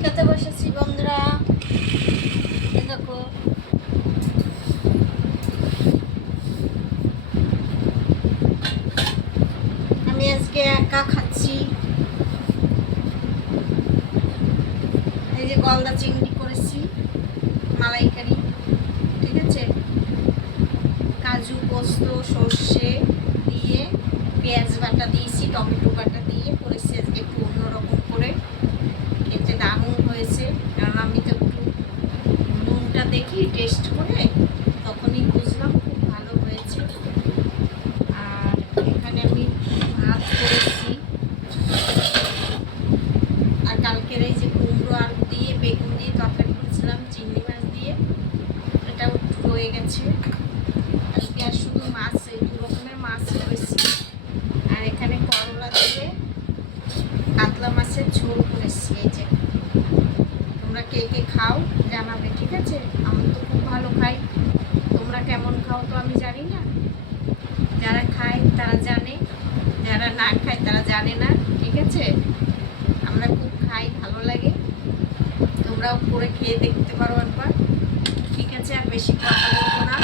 খেতে বসেছি বন্ধুরা, দেখো আমি আজকে একা খাচ্ছি। এই যে গলদা চিংড়ি করেছি, মালাইকারি, ঠিক আছে, কাজু পোস্ত সর্ষে দিয়ে পেঁয়াজ বাটা দিয়েছি, টমেটো বাটা দিয়ে করেছি আজকে একটু অন্যরকম করে। খেতে দারুণ হয়েছে, কারণ আমি তো একটু নুনটা দেখি টেস্ট করে, তখনই বুঝলাম খুব ভালো হয়েছে। আর এখানে আমি ভাত করেছি, আর কালকের এই যে কুমড়ো আলু দিয়ে বেগুন দিয়ে তরকারি করেছিলাম চিংড়ি মাছ দিয়ে, এটাও রয়ে গেছে। আজকে আর শুধু মাছ, এই দু রকমের মাছ করেছি। আর এখানে করলা দিয়ে কাতলা মাছের ঝোল করেছি। এই যে তোমরা কে কে খাও জানাবে, ঠিক আছে? আমি তো খুব ভালো খাই, তোমরা কেমন খাও তো আমি জানি না। যারা খায় তারা জানে, যারা না খায় তারা জানে না, ঠিক আছে? আমরা খুব খাই, ভালো লাগে, তোমরাও করে খেয়ে দেখতে পারো একবার, ঠিক আছে? আর বেশি কথা বলবো না,